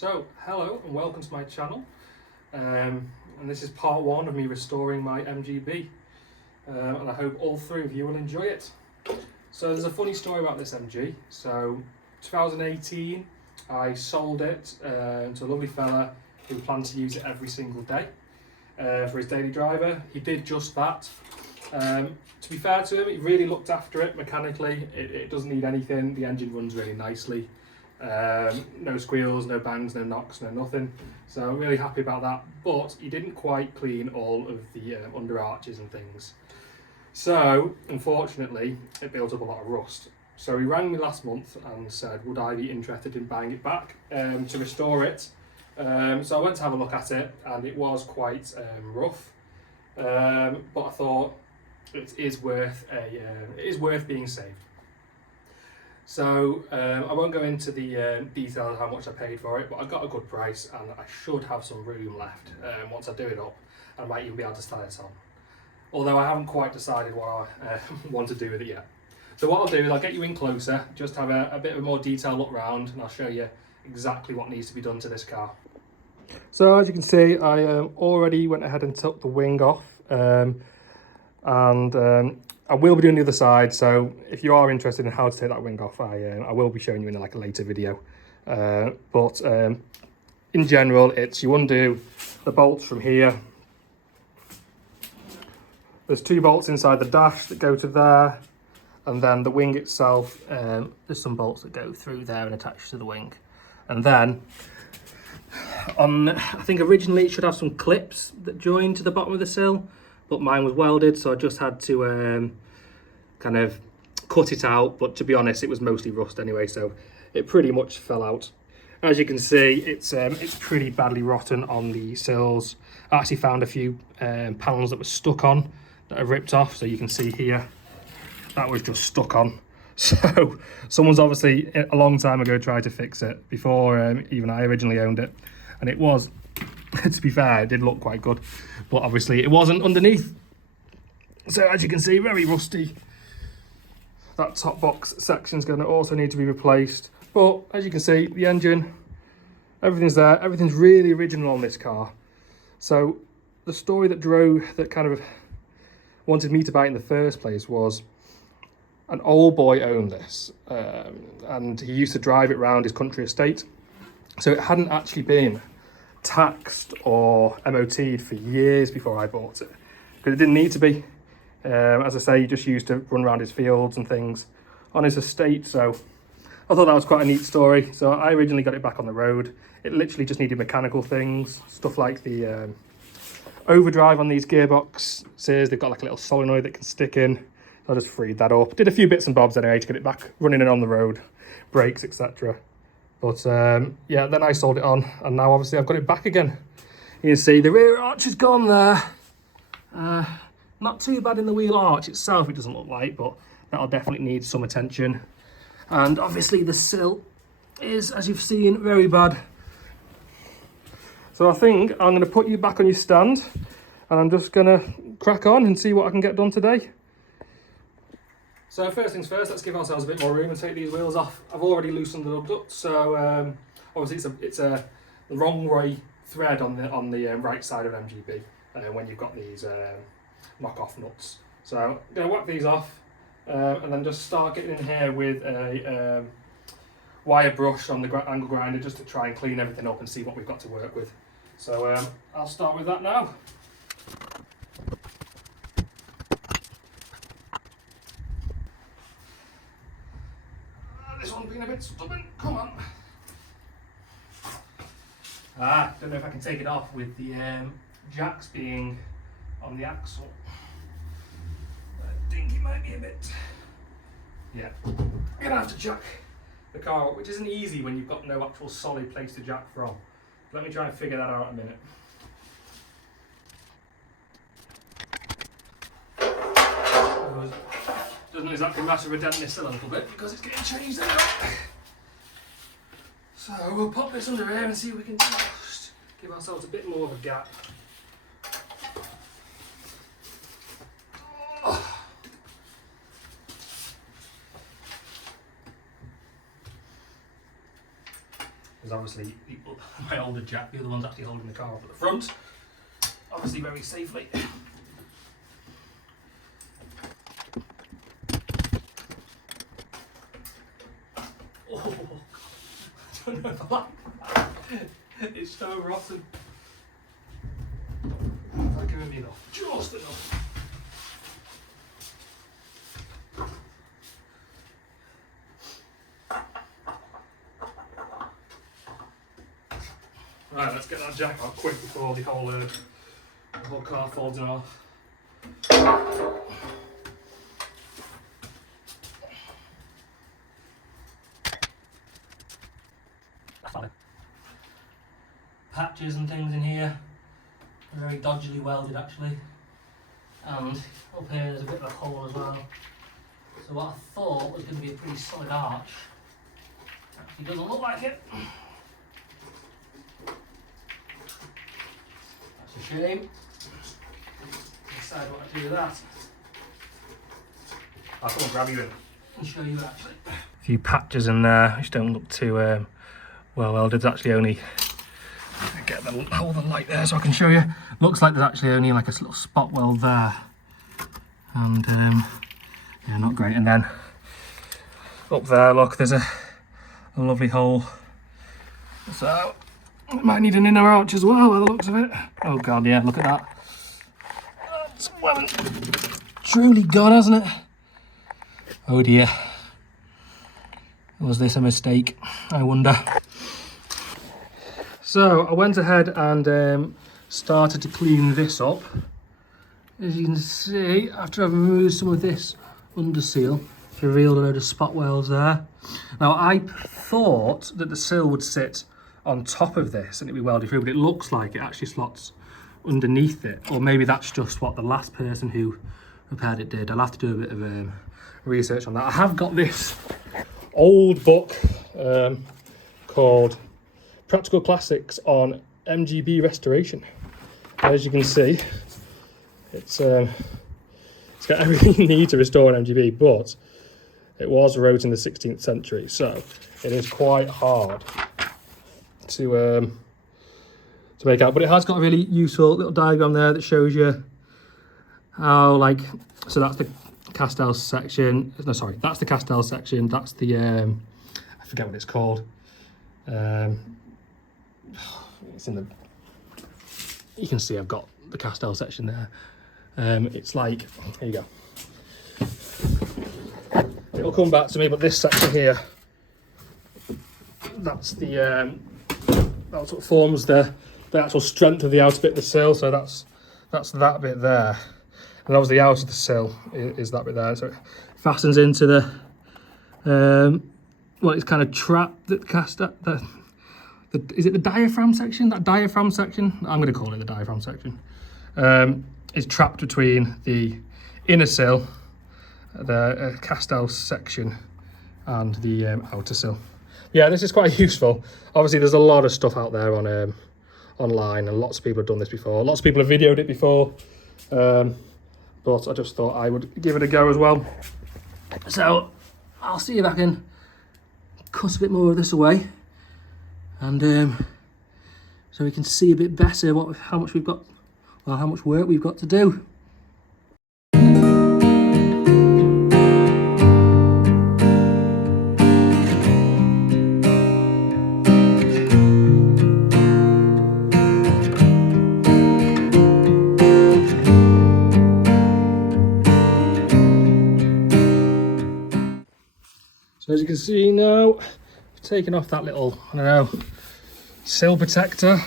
So, hello and welcome to my channel, and this is part one of me restoring my MGB, and I hope all three of you will enjoy it. So there's a funny story about this MG. So 2018 I sold it to a lovely fella who planned to use it every single day for his daily driver. He did just that. To be fair to him, he really looked after it mechanically. It doesn't need anything. The engine runs really nicely. No squeals, no bangs, no knocks, no nothing. So I'm really happy about that. But he didn't quite clean all of the under arches and things. So unfortunately, it built up a lot of rust. So he rang me last month and said, would I be interested in buying it back to restore it? So I went to have a look at it, and it was quite rough. But I thought it is worth being saved. So I won't go into the details of how much I paid for it, but I got a good price, and I should have some room left once I do it up. I might even be able to style it on. Although I haven't quite decided what I want to do with it yet. So what I'll do is I'll get you in closer, just have a bit of a more detailed look round, and I'll show you exactly what needs to be done to this car. So as you can see, I already went ahead and took the wing off, and I will be doing the other side. So if you are interested in how to take that wing off, I will be showing you in like a later video. But in general, it's you undo the bolts from here. There's two bolts inside the dash that go to there, and then the wing itself, there's some bolts that go through there and attach to the wing. And then I think originally it should have some clips that join to the bottom of the sill, but mine was welded, so I just had to kind of cut it out. But to be honest, it was mostly rust anyway, so it pretty much fell out. As you can see, it's pretty badly rotten on the sills. I actually found a few panels that were stuck on that have ripped off, so you can see here that was just stuck on. So someone's obviously a long time ago tried to fix it before even I originally owned it, and it was, to be fair, it did look quite good, but obviously it wasn't underneath. So as you can see, very rusty. That top box section is going to also need to be replaced, but as you can see, the engine, everything's there. Everything's really original on this car. So the story that kind of wanted me to buy it in the first place was an old boy owned this, and he used to drive it around his country estate. So it hadn't actually been taxed or MOT'd for years before I bought it, because it didn't need to be. As I say, he just used to run around his fields and things on his estate. So I thought that was quite a neat story. So I originally got it back on the road. It literally just needed mechanical things, stuff like the overdrive on these gearboxes. They've got like a little solenoid that can stick in. I just freed that up. Did a few bits and bobs anyway to get it back running and on the road, brakes, etc. But yeah, then I sold it on, and now obviously I've got it back again. You can see the rear arch is gone there. Not too bad in the wheel arch itself, it doesn't look like, but that'll definitely need some attention. And obviously the sill is, as you've seen, very bad. So I think I'm going to put you back on your stand, and I'm just going to crack on and see what I can get done today. So first things first, let's give ourselves a bit more room and take these wheels off. I've already loosened the lug nut, so obviously it's the wrong way thread on the right side of MGB when you've got these knock-off nuts. So I'm going to whack these off and then just start getting in here with a wire brush on the angle grinder, just to try and clean everything up and see what we've got to work with. So I'll start with that now. This one's been a bit stubborn, come on. Don't know if I can take it off with the jacks being on the axle. I think it might be a bit, yeah. I'm gonna have to jack the car up, which isn't easy when you've got no actual solid place to jack from. Let me try and figure that out in a minute. Doesn't exactly matter if I dent this a little bit because it's getting changed anyway. So we'll pop this under here and see if we can just give ourselves a bit more of a gap. because obviously my older jack, the other one's actually holding the car up at the front, obviously very safely. Oh, I don't know if I like that. It's so rotten. Is that giving me enough? Just enough. Right, let's get that jack out quick before the whole car falls off. Patches and things in here are very dodgily welded actually, and up here there's a bit of a hole as well. So what I thought was going to be a pretty solid arch actually doesn't look like it. That's a shame. Decide what to do with that. I'll come and grab you in and show you actually. A few patches in there which don't look too well welded. It's actually only, get the hold the light there so I can show you. Looks like there's actually only like a little spot weld there, and yeah, not great. And then up there, look, there's a lovely hole. So it might need an inner arch as well by the looks of it. Oh god, yeah, look at that. It's well truly gone, hasn't it? Oh dear. Was this a mistake, I wonder? So I went ahead and started to clean this up. As you can see, after I've removed some of this under seal, I've revealed a load of spot welds there. Now I thought that the sill would sit on top of this and it'd be welded through, but it looks like it actually slots underneath it. Or maybe that's just what the last person who repaired it did. I'll have to do a bit of research on that. I have got this old book called Practical Classics on MGB restoration. As you can see, it's got everything you need to restore an MGB, but it was wrote in the 16th century, so it is quite hard to make out. But it has got a really useful little diagram there that shows you how, like, so that's the Castell section. No, sorry, that's the Castell section. That's the I forget what it's called. It's in the. You can see I've got the Castell section there. It's like, here you go. It'll come back to me, but this section here, that's the that's what forms the actual strength of the outer bit of the sill. So that's that bit there, and that was the outer of the sill is that bit there. So it fastens into the well, it's kind of trapped that is it the diaphragm section? That diaphragm section? I'm going to call it the diaphragm section. Is trapped between the inner sill, the Castell section, and the outer sill. Yeah, this is quite useful. Obviously, there's a lot of stuff out there on online, and lots of people have done this before. Lots of people have videoed it before, but I just thought I would give it a go as well. So I'll see if I can cut a bit more of this away, and so we can see a bit better how much we've got, well, how much work we've got to do. So as you can see now, I've taken off that little, I don't know, sill protector,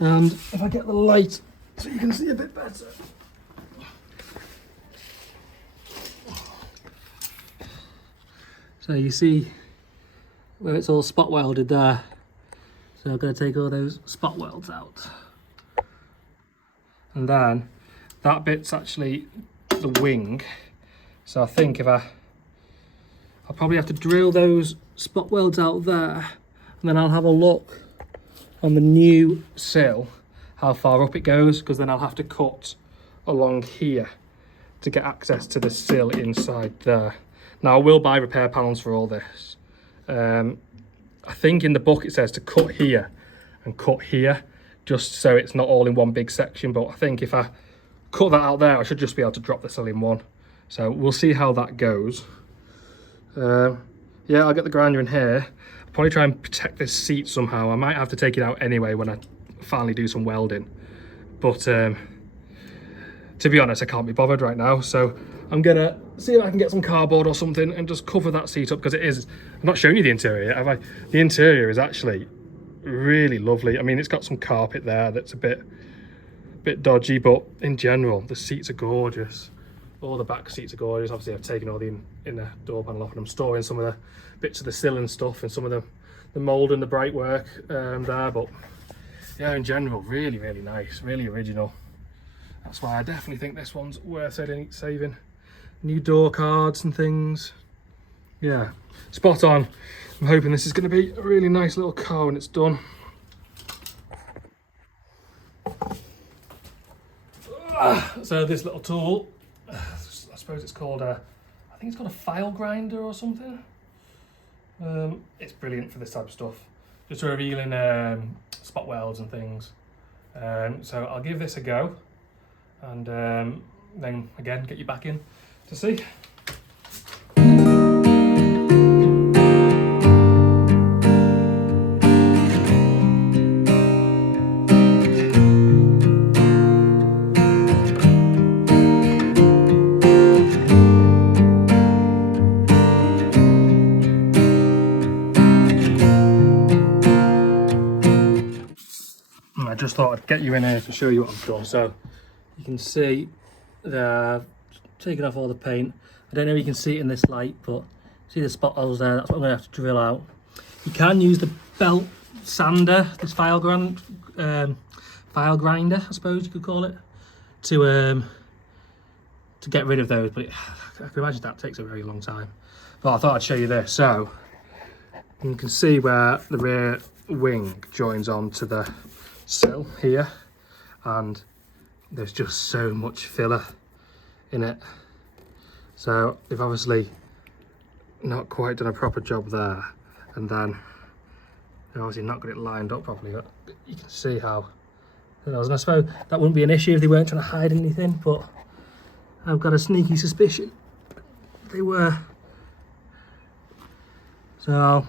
and if I get the light so you can see a bit better. So you see where it's all spot welded there. So I'm going to take all those spot welds out. And then that bit's actually the wing. So I think I'll probably have to drill those spot welds out there, and then I'll have a look on the new sill how far up it goes, because then I'll have to cut along here to get access to the sill inside there. Now I will buy repair panels for all this. I I think in the book it says to cut here and cut here, just so it's not all in one big section. But I think if I cut that out there, I should just be able to drop the sill in one. So we'll see how that goes. Yeah, I'll get the grinder in here. I'll probably try and protect this seat somehow. I might have to take it out anyway when I finally do some welding. But to be honest, I can't be bothered right now. So I'm gonna see if I can get some cardboard or something and just cover that seat up, because it is, I've not shown you the interior yet, have I? The interior is actually really lovely. I mean, it's got some carpet there that's a bit dodgy, but in general, the seats are gorgeous. All the back seats are gorgeous. Obviously, I've taken all the inner door panel off and I'm storing some of the bits of the sill and stuff and some of the mould and the bright work there. But yeah, in general, really, really nice, really original. That's why I definitely think this one's worth saving. New door cards and things. Yeah, spot on. I'm hoping this is going to be a really nice little car when it's done. So this little tool, I suppose it's called I think it's called a file grinder or something. It's brilliant for this type of stuff, just for revealing spot welds and things. So I'll give this a go, and then again get you back in to see. I just thought I'd get you in here to show you what I've done. So you can see I've taken off all the paint. I don't know if you can see it in this light, but see the spot holes there? That's what I'm going to have to drill out. You can use the belt sander, this file grinder, I suppose you could call it, to get rid of those. But I can imagine that takes a very long time. But I thought I'd show you this. So you can see where the rear wing joins onto the sill here, and there's just so much filler in it. So they've obviously not quite done a proper job there, and then they've obviously not got it lined up properly. But you can see how, and I suppose that wouldn't be an issue if they weren't trying to hide anything, but I've got a sneaky suspicion they were. So I'll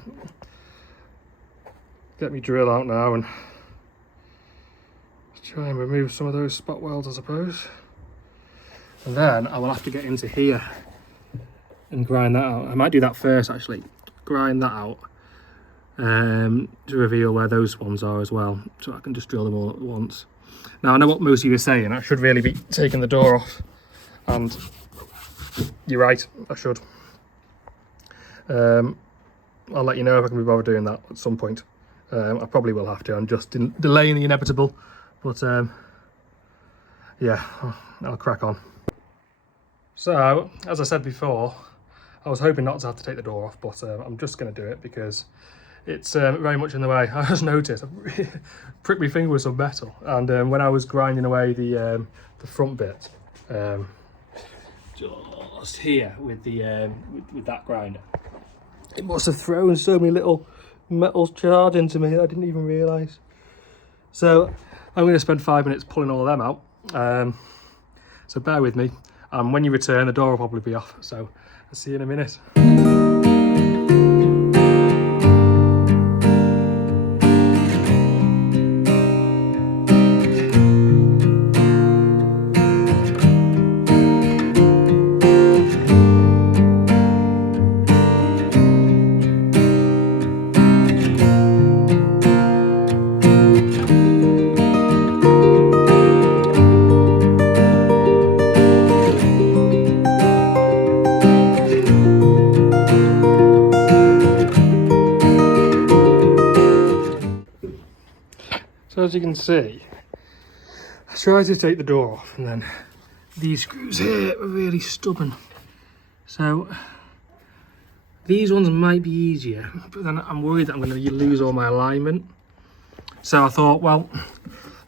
get me drill out now and try and remove some of those spot welds, I suppose. And then I will have to get into here and grind that out. I might do that first, actually. Grind that out to reveal where those ones are as well, so I can just drill them all at once. Now, I know what most of you are saying. I should really be taking the door off, and you're right, I should. I'll let you know if I can be bothered doing that at some point. I probably will have to. I'm just delaying the inevitable. But yeah, I'll crack on. So, as I said before, I was hoping not to have to take the door off, but I'm just going to do it because it's very much in the way. I just noticed, I pricked my finger with some metal, and when I was grinding away the front bit, just here with the with that grinder, it must have thrown so many little metal shards into me that I didn't even realise. So I'm going to spend 5 minutes pulling all of them out. So bear with me. When you return, the door will probably be off. So I'll see you in a minute. So as you can see, I tried to take the door off, and then these screws here are really stubborn. So these ones might be easier, but then I'm worried that I'm going to lose all my alignment. So I thought, well,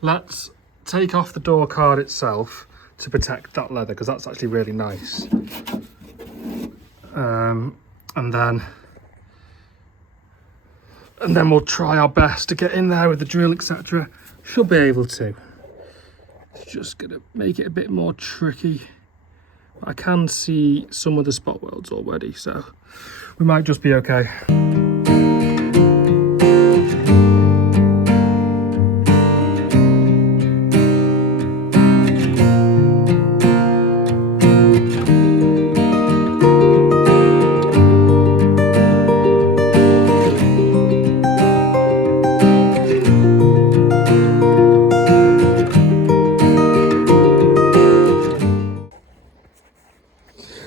let's take off the door card itself to protect that leather, because that's actually really nice. And then and then we'll try our best to get in there with the drill, etc. Should be able to. It's just gonna make it a bit more tricky. I can see some of the spot welds already, so we might just be okay.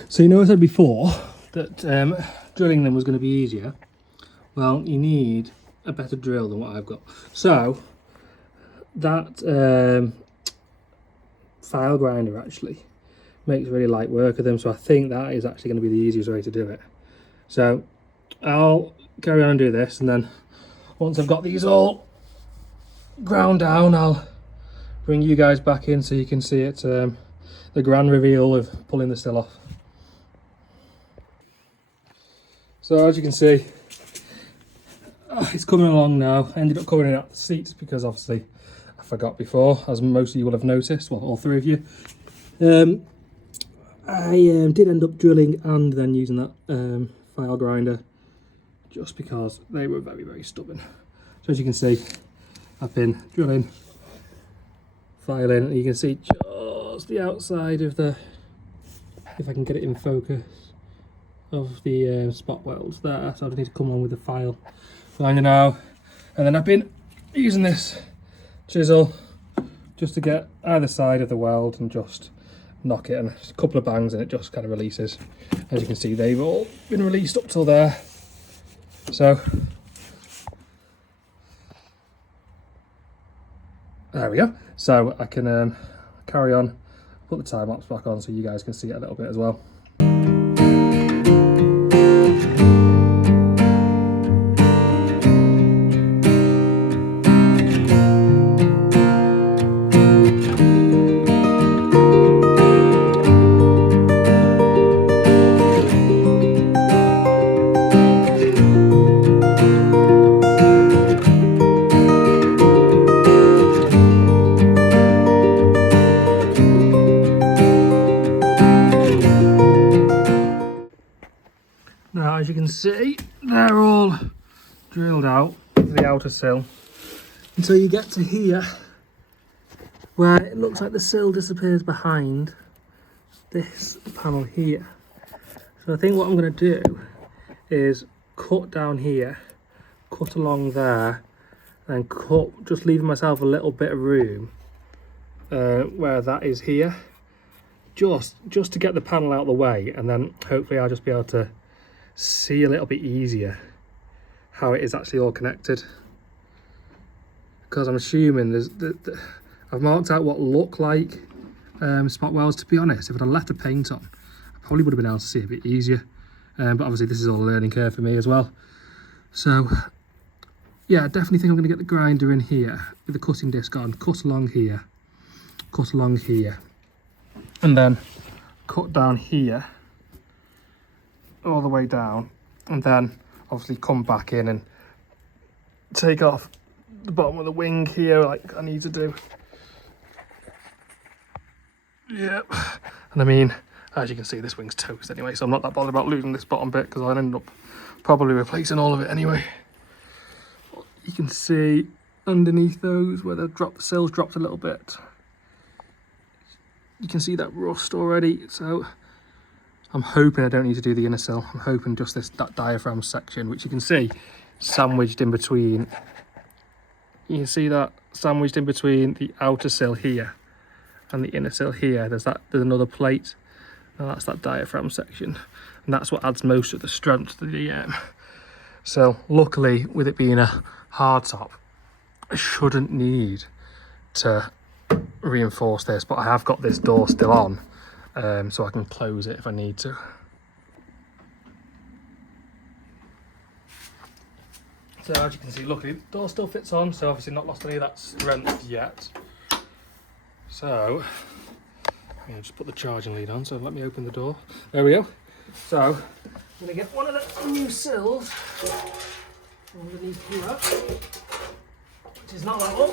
So you know I said before that drilling them was going to be easier. Well, you need a better drill than what I've got. So that file grinder actually makes really light work of them. So I think that is actually going to be the easiest way to do it. So I'll carry on and do this, and then once I've got these all ground down, I'll bring you guys back in so you can see it, the grand reveal of pulling the sill off. So as you can see, it's coming along now. I ended up covering it up the seats because obviously I forgot before, as most of you will have noticed, well, all three of you. I did end up drilling and then using that file grinder just because they were very, very stubborn. So as you can see, I've been drilling, filing, and you can see just the outside of the, if I can get it in focus, of the spot welds there. So I need to come on with the file grinder now, and then I've been using this chisel just to get either side of the weld and just knock it, and a couple of bangs and it just kind of releases. As you can see, they've all been released up till there. So there we go. So I can carry on, put the time lapse back on so you guys can see it a little bit as well. Now, as you can see, they're all drilled out to the outer sill until you get to here, where it looks like the sill disappears behind this panel here. So I think what I'm going to do is cut down here, cut along there, and cut, just leaving myself a little bit of room where that is here, just to get the panel out of the way, and then hopefully I'll just be able to see a little bit easier how it is actually all connected, because I'm assuming there's I've marked out what look like spot welds. To be honest, if I'd have left the paint on, I probably would have been able to see a bit easier, but obviously this is all a learning curve for me as well. So yeah, I definitely think I'm going to get the grinder in here with the cutting disc on, cut along here, and then cut down here all the way down, and then obviously come back in and take off the bottom of the wing here like I need to do. Yep. And I mean, as you can see, this wing's toast anyway, so I'm not that bothered about losing this bottom bit because I'll end up probably replacing all of it anyway. You can see underneath those where the sill's dropped a little bit, you can see that rust already. So I'm hoping I don't need to do the inner sill. I'm hoping just that diaphragm section, which you can see sandwiched in between. You can see that sandwiched in between the outer sill here and the inner sill here. There's another plate, and that's that diaphragm section, and that's what adds most of the strength to the sill. Luckily, with it being a hard top, I shouldn't need to reinforce this, but I have got this door still on. So I can close it if I need to. So as you can see, luckily the door still fits on, so obviously not lost any of that strength yet. So I'm going to just put the charging lead on, so let me open the door. There we go. So I'm going to get one of the new sills underneath here, which is not that one.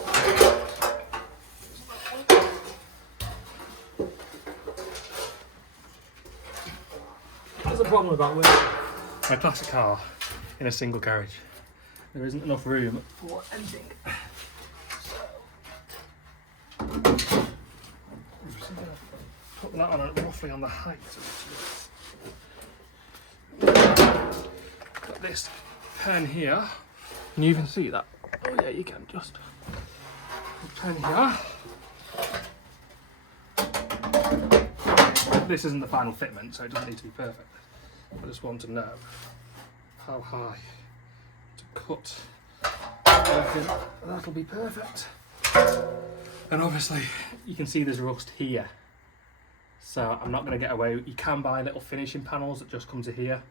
That's the problem about my classic car in a single carriage. There isn't enough room for anything. So, I'm just going to put that on roughly on the height of this. Got this pen here. Can you even see that? Oh yeah, you can just. Pen here. This isn't the final fitment, so it doesn't need to be perfect. I just want to know how high to cut everything. That'll be perfect. And obviously, you can see there's rust here. So I'm not going to get away. You can buy little finishing panels that just come to here.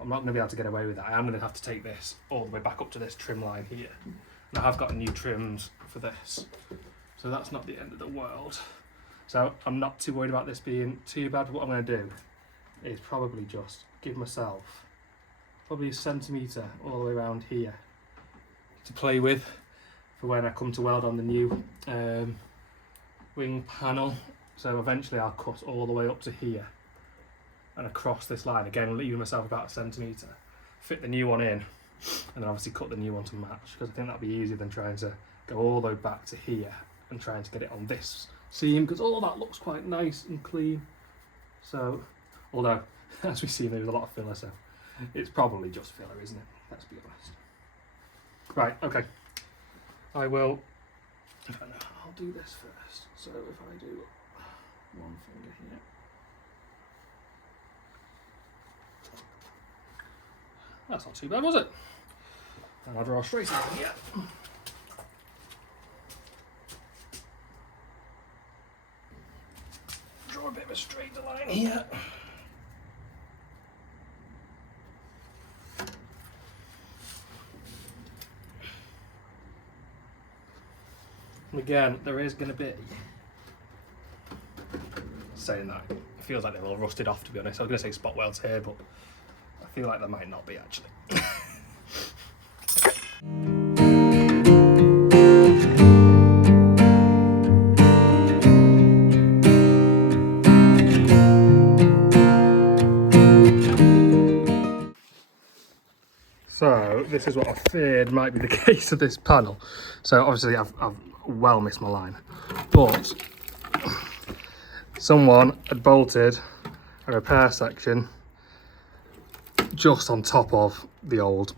I'm not going to be able to get away with that. I am going to have to take this all the way back up to this trim line here. And I have got new trims for this. So that's not the end of the world. So I'm not too worried about this being too bad. What I'm going to do is probably just give myself probably a centimetre all the way around here to play with for when I come to weld on the new wing panel. So eventually I'll cut all the way up to here and across this line again, leaving myself about a centimetre, fit the new one in, and then obviously cut the new one to match, because I think that'd be easier than trying to go all the way back to here and trying to get it on this seam, because all that looks quite nice and clean. So, although as we see there's a lot of filler, so it's probably just filler, isn't it? Let's be honest. Right, okay. I'll do this first. So if I do one finger here. That's not too bad, was it? And I'll draw a straight line here. Draw a bit of a straighter line here. And again, there is going to be, saying that, it feels like they're all rusted off, to be honest. I was going to say spot welds here, but I feel like there might not be actually. So this is what I feared might be the case of this panel. So obviously I've well missed my line, but someone had bolted a repair section just on top of the old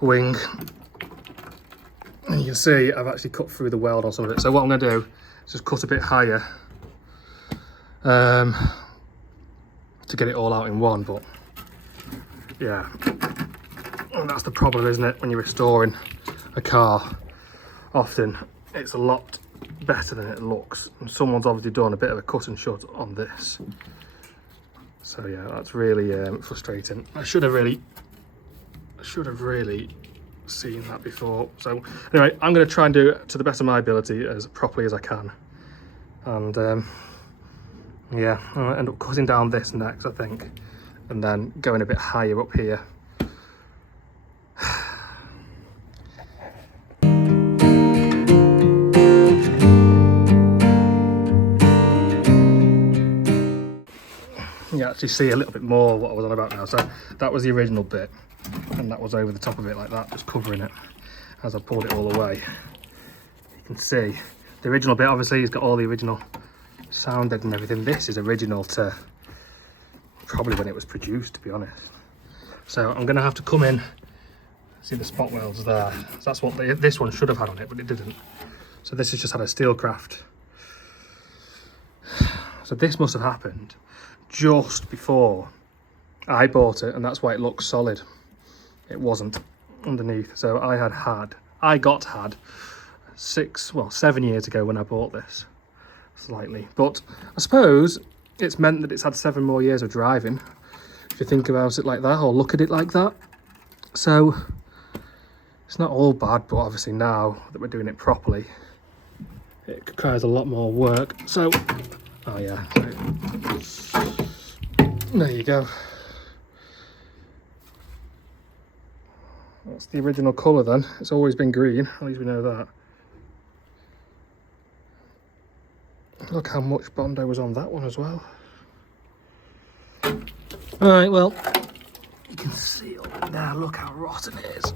wing, and you can see I've actually cut through the weld on some of it. So what I'm going to do is just cut a bit higher to get it all out in one. But yeah, and that's the problem, isn't it, when you're restoring a car? Often it's a lot better than it looks, and someone's obviously done a bit of a cut and shut on this. So yeah, that's really frustrating. I should have really seen that before. So anyway, I'm going to try and do it to the best of my ability as properly as I can, and yeah, I'll end up cutting down this next, I think, and then going a bit higher up here. You actually see a little bit more what I was on about now. So that was the original bit, and that was over the top of it like that, just covering it. As I pulled it all away, you can see the original bit, obviously it's got all the original sounded and everything. This is original to probably when it was produced, to be honest. So I'm gonna have to come in, see the spot welds there. So that's what this one should have had on it, but it didn't. So this has just had a Steelcraft. So this must have happened just before I bought it, and that's why it looks solid. It wasn't underneath. So I got 7 years ago when I bought this, slightly. But I suppose it's meant that it's had 7 more years of driving, if you think about it like that, or look at it like that. So it's not all bad, but obviously now that we're doing it properly, it requires a lot more work. So, oh yeah, there you go. That's the original colour then. It's always been green, at least we know that. Look how much Bondo was on that one as well. Alright, well, you can see up there, look how rotten it is.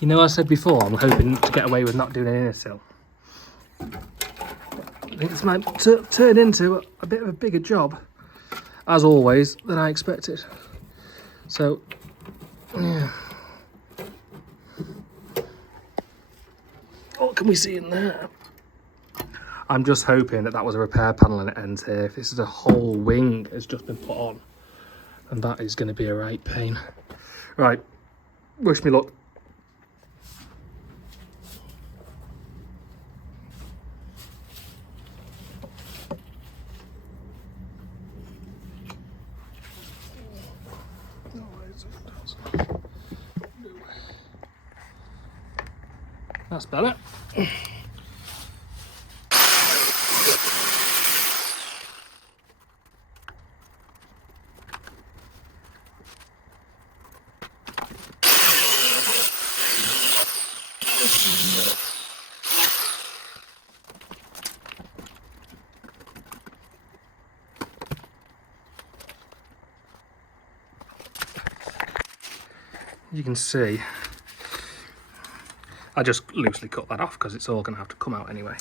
You know, I said before, I'm hoping to get away with not doing an inner sill. I think this might turn into a bit of a bigger job, as always, than I expected. So, yeah. What can we see in there? I'm just hoping that that was a repair panel and it ends here. If this is a whole wing has just been put on, and that is going to be a right pain. Right, wish me luck. That's better. You can see, I just loosely cut that off because it's all going to have to come out anyway.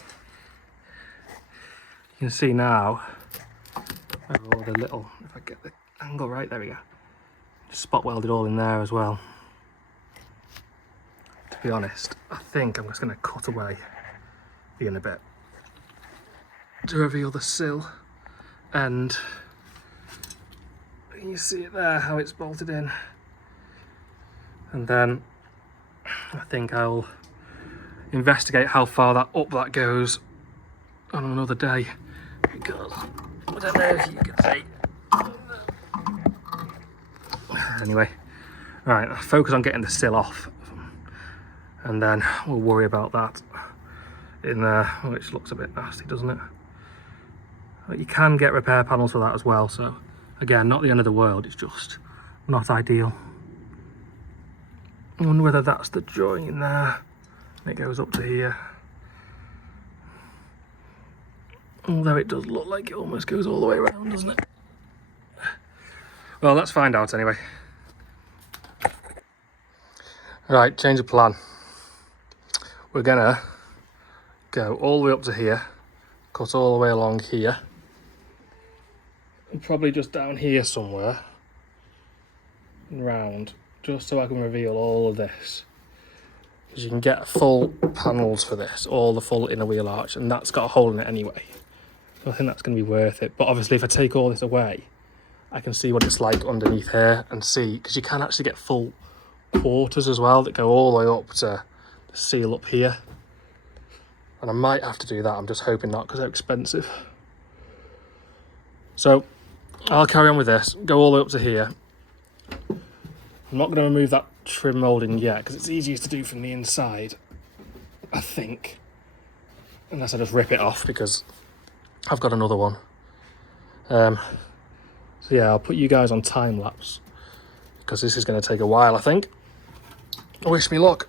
You can see now, all the little, if I get the angle right, there we go. Just spot welded all in there as well. To be honest, I think I'm just going to cut away the inner bit to reveal the sill, and you see it there, how it's bolted in. And then I think I'll investigate how far up that goes on another day, because I don't know if you can see. Anyway, right, focus on getting the sill off, and then we'll worry about that in there, which looks a bit nasty, doesn't it? But you can get repair panels for that as well, so again, not the end of the world, it's just not ideal. I wonder whether that's the joint there. It goes up to here. Although it does look like it almost goes all the way around, doesn't it? Well, let's find out anyway. Right, change of plan. We're gonna go all the way up to here, cut all the way along here, and probably just down here somewhere, and round, just so I can reveal all of this. Because you can get full panels for this, all the full inner wheel arch, and that's got a hole in it anyway. So I think that's going to be worth it. But obviously if I take all this away, I can see what it's like underneath here and see, because you can actually get full quarters as well that go all the way up to the seal up here. And I might have to do that, I'm just hoping not, because they're expensive. So I'll carry on with this, go all the way up to here. I'm not going to remove that trim moulding yet because it's easiest to do from the inside, I think. Unless I just rip it off because I've got another one. So yeah, I'll put you guys on time lapse because this is going to take a while, I think. Wish me luck.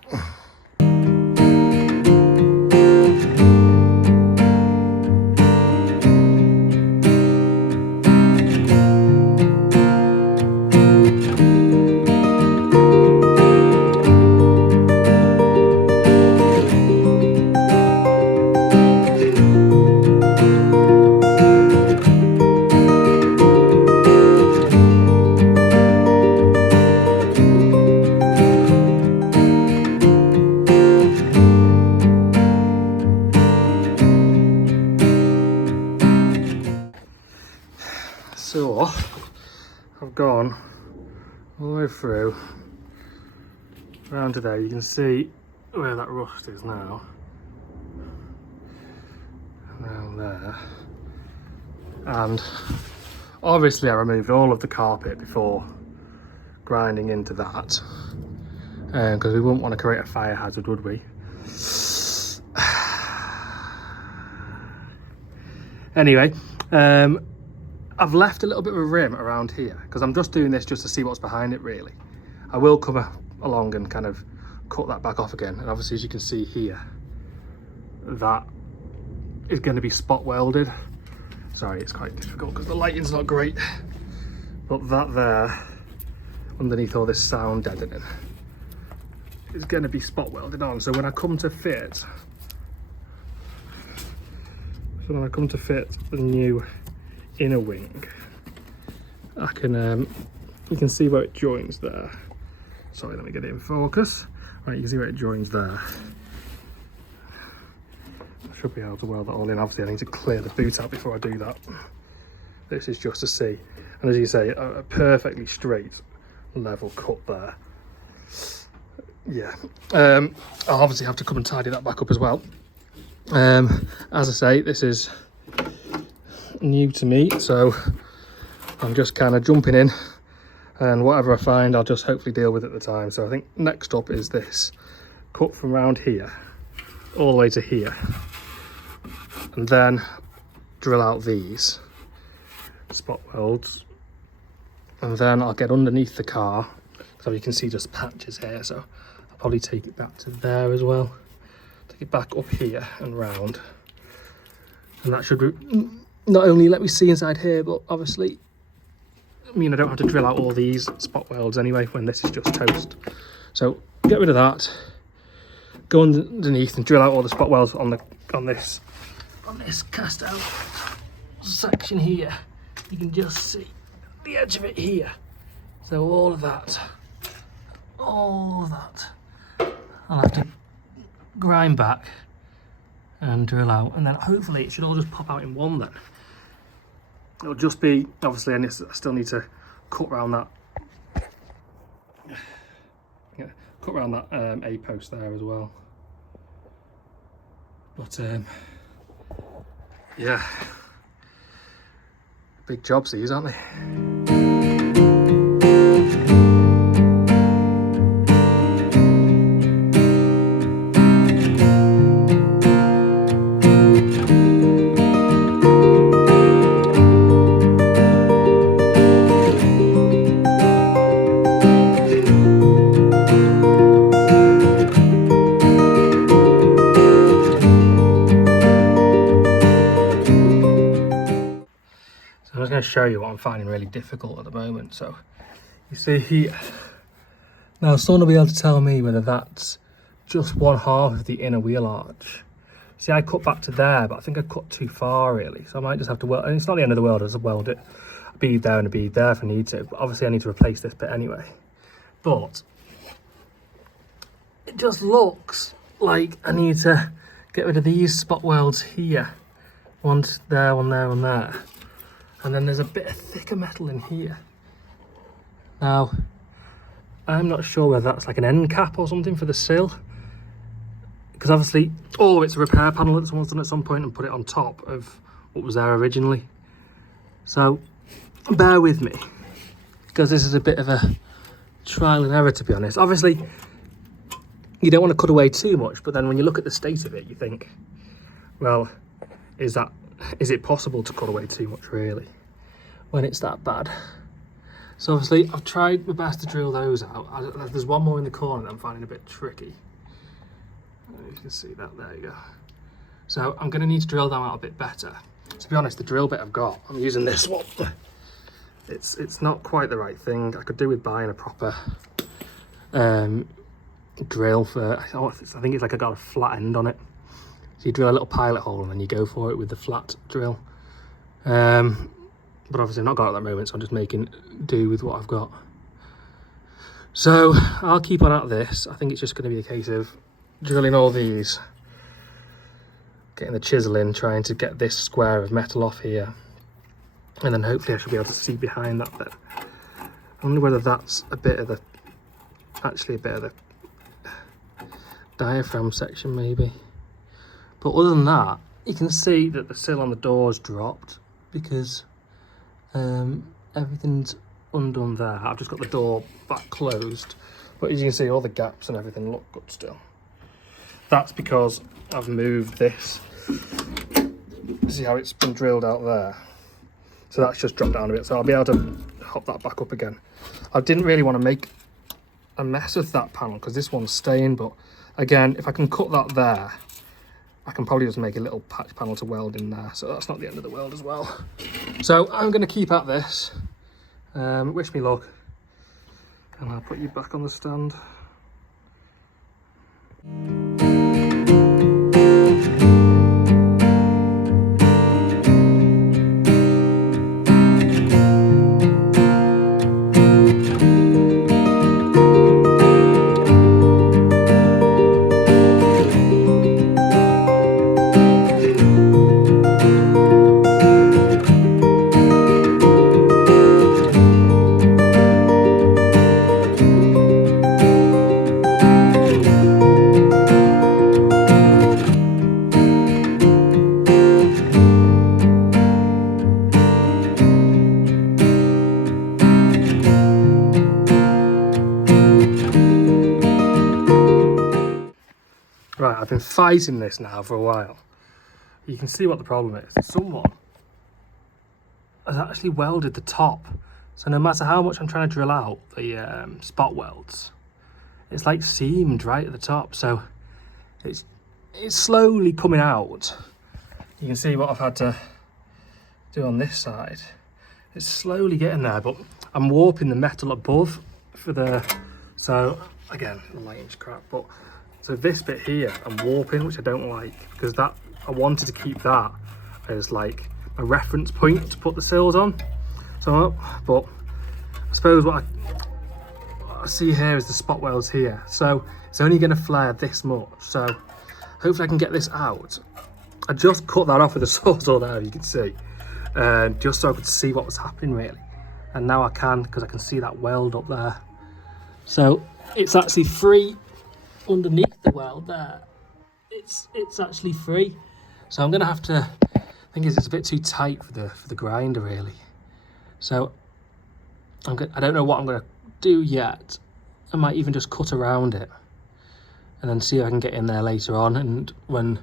So I've gone all the way through around to there. You can see where that rust is now, around there, and obviously I removed all of the carpet before grinding into that, because we wouldn't want to create a fire hazard, would we? Anyway, I've left a little bit of a rim around here because I'm just doing this just to see what's behind it really. I will come along and kind of cut that back off again. And obviously, as you can see here, that is going to be spot welded. Sorry, it's quite difficult because the lighting's not great. But that there, underneath all this sound deadening, is going to be spot welded on. So when I come to fit, the new inner wing, I can, you can see where it joins there. Sorry, let me get it in focus. Right, you can see where it joins there. I should be able to weld that all in. Obviously, I need to clear the boot out before I do that. This is just to see. And as you say, a perfectly straight level cut there. Yeah. I'll obviously have to come and tidy that back up as well. As I say, this is new to me, so I'm just kind of jumping in, and whatever I find, I'll just hopefully deal with at the time. So I think next up is this, cut from around here all the way to here, and then drill out these spot welds, and then I'll get underneath the car, so you can see just patches here, so I'll probably take it back to there as well, take it back up here and round, and that should not only let me see inside here, but obviously, I mean, I don't have to drill out all these spot welds anyway when this is just toast. So get rid of that, go underneath and drill out all the spot welds on this cast out section here. You can just see the edge of it here. So all of that, I'll have to grind back and drill out, and then hopefully it should all just pop out in one then. It'll just be, obviously, I still need to cut around that, A post there as well. But yeah, big jobs these, aren't they? Show you what I'm finding really difficult at the moment. So you see here, now someone will be able to tell me whether that's just one half of the inner wheel arch. See, I cut back to there, but I think I cut too far really, so I might just have to weld, and it's not the end of the world, I'll just weld it, a bead there and a bead there if I need to, but obviously I need to replace this bit anyway. But it just looks like I need to get rid of these spot welds here, one there, one there, one there. And then there's a bit of thicker metal in here. Now, I'm not sure whether that's like an end cap or something for the sill, because obviously, it's a repair panel that someone's done at some point and put it on top of what was there originally. So, bear with me, because this is a bit of a trial and error, to be honest. Obviously, you don't want to cut away too much, but then when you look at the state of it, you think, well, is it possible to cut away too much really when it's that bad? So obviously I've tried my best to drill those out. There's one more in the corner that I'm finding a bit tricky. You can see that, there you go. So I'm going to need to drill them out a bit better. To be honest, the drill bit I've got, I'm using this one. It's not quite the right thing. I could do with buying a proper drill for, I think it's like I got a flat end on it. So you drill a little pilot hole and then you go for it with the flat drill. But obviously I've not got it at that moment, so I'm just making do with what I've got. So I'll keep on at this. I think it's just going to be a case of drilling all these, getting the chisel in, trying to get this square of metal off here. And then hopefully I should be able to see behind that bit. I wonder whether that's actually a bit of the diaphragm section maybe. But other than that, you can see that the sill on the door's dropped because everything's undone there. I've just got the door back closed, but as you can see, all the gaps and everything look good still. That's because I've moved this. See how it's been drilled out there? So that's just dropped down a bit, so I'll be able to hop that back up again. I didn't really want to make a mess with that panel because this one's staying, but again, if I can cut that there, I can probably just make a little patch panel to weld in there, so that's not the end of the world as well. So I'm going to keep at this. Wish me luck, and I'll put you back on the stand. Right, I've been fighting this now for a while. You can see what the problem is. Someone has actually welded the top. So no matter how much I'm trying to drill out the spot welds, it's like seamed right at the top. So it's slowly coming out. You can see what I've had to do on this side. It's slowly getting there, but I'm warping the metal above for the, so again, the lighting's crap, but so this bit here I'm warping, which I don't like, because that, I wanted to keep that as like a reference point to put the sills on. So, but I suppose what I see here is the spot welds here. So it's only going to flare this much. So hopefully I can get this out. I just cut that off with a sawzall there, you can see, just so I could see what was happening really. And now I can, because I can see that weld up there. So it's actually free underneath the weld there. It's actually free. So I'm gonna have to, I think it's a bit too tight for the grinder really. So I don't know what I'm gonna do yet. I might even just cut around it and then see if I can get in there later on, and when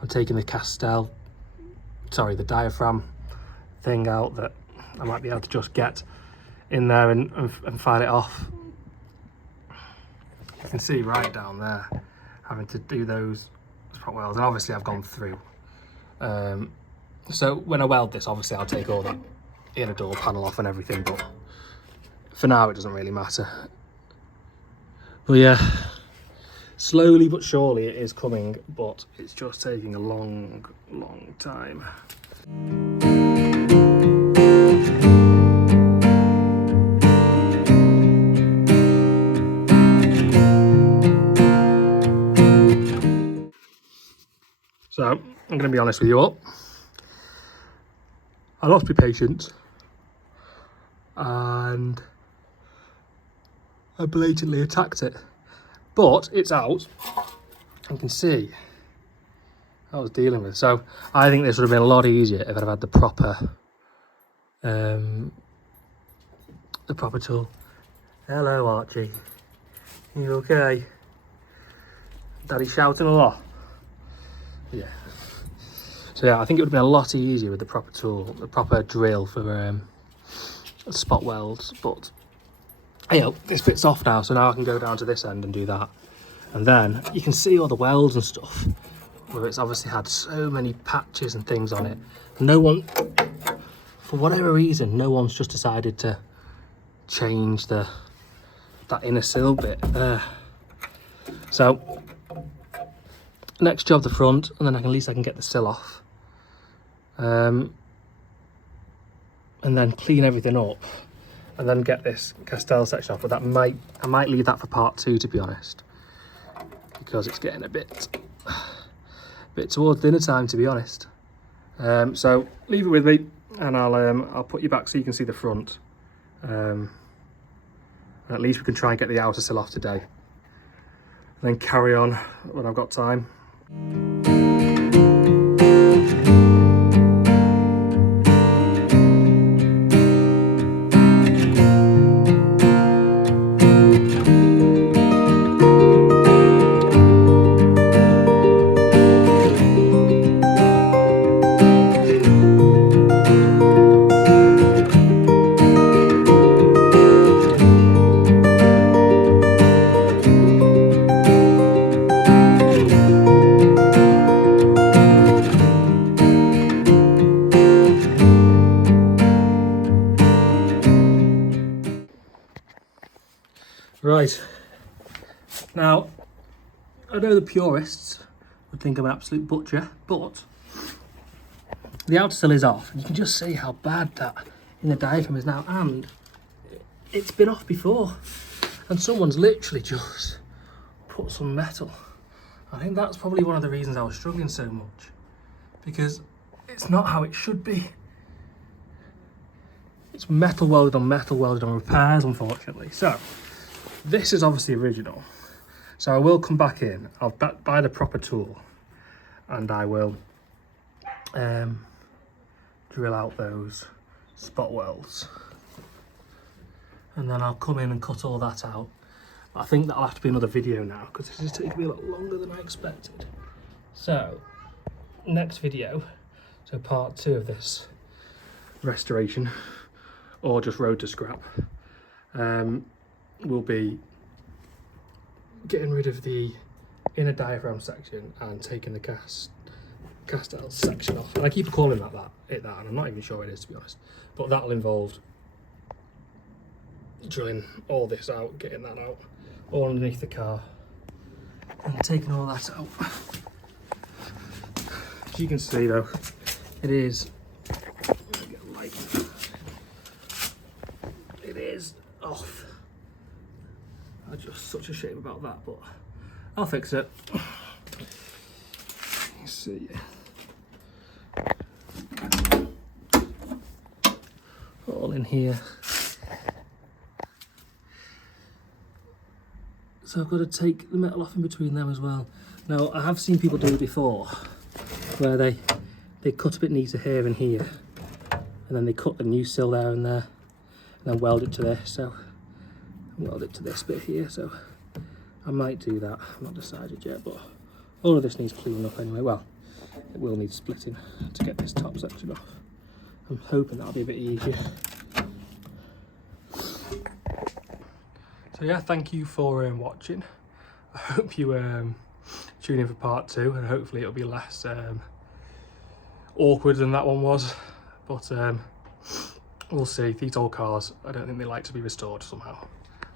I'm taking the the diaphragm thing out, that I might be able to just get in there and file it off. You can see right down there having to do those spot welds, and obviously I've gone through. So when I weld this, obviously I'll take all that inner door panel off and everything, but for now it doesn't really matter. But yeah, slowly but surely it is coming, but it's just taking a long time. So I'm going to be honest with you all. I lost my patience and I blatantly attacked it, but it's out. You can see I was dealing with. So I think this would have been a lot easier if I'd have had the proper tool. Hello, Archie. You okay? Daddy shouting a lot. Yeah. So yeah, I think it would have been a lot easier with the proper tool, the proper drill for spot welds. But you know, this bit's off now, so now I can go down to this end and do that. And then you can see all the welds and stuff, where it's obviously had so many patches and things on it. No one, for whatever reason, no one's just decided to change that inner sill bit there. So next job the front, and then at least I can get the sill off, and then clean everything up, and then get this Castell section off. But I might leave that for part 2, to be honest, because it's getting a bit towards dinner time, to be honest. So leave it with me, and I'll put you back so you can see the front. And at least we can try and get the outer sill off today, and then carry on when I've got time. Now, I know the purists would think I'm an absolute butcher, but the outer sill is off. You can just see how bad that in the diaphragm is now, and it's been off before. And someone's literally just put some metal. I think that's probably one of the reasons I was struggling so much, because it's not how it should be. It's metal welded on repairs, unfortunately. So this is obviously original. So I will come back in, I'll buy the proper tool, and I will drill out those spot welds. And then I'll come in and cut all that out. I think that'll have to be another video now, because this is taking me a lot longer than I expected. So, next video, so part 2 of this restoration, or just road to scrap, will be getting rid of the inner diaphragm section and taking the cast out section off. And I keep calling that, and I'm not even sure it is, to be honest. But that'll involve drilling all this out, getting that out, all underneath the car, and taking all that out. As you can see though, it is, it is off. I'm just such a shame about that, but I'll fix it. You see, all in here. So I've got to take the metal off in between them as well. Now, I have seen people do it before, where they cut a bit neater here and here, and then they cut the new sill there and there, and then weld it to this. So weld it to this bit here. So I might do that. I'm not decided yet, but all of this needs cleaning up anyway. Well, it will need splitting to get this top section off. I'm hoping that'll be a bit easier. So yeah, thank you for watching. I hope you tune in for part 2, and hopefully it'll be less awkward than that one was. But we'll see. These old cars, I don't think they like to be restored somehow.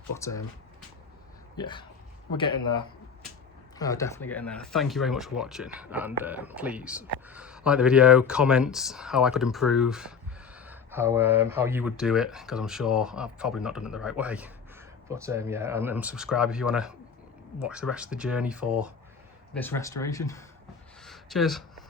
But yeah, we're getting there. Definitely getting there. Thank you very much for watching, and please like the video, comment how I could improve, how you would do it, because I'm sure I've probably not done it the right way. But yeah, and subscribe if you want to watch the rest of the journey for this restoration. Cheers.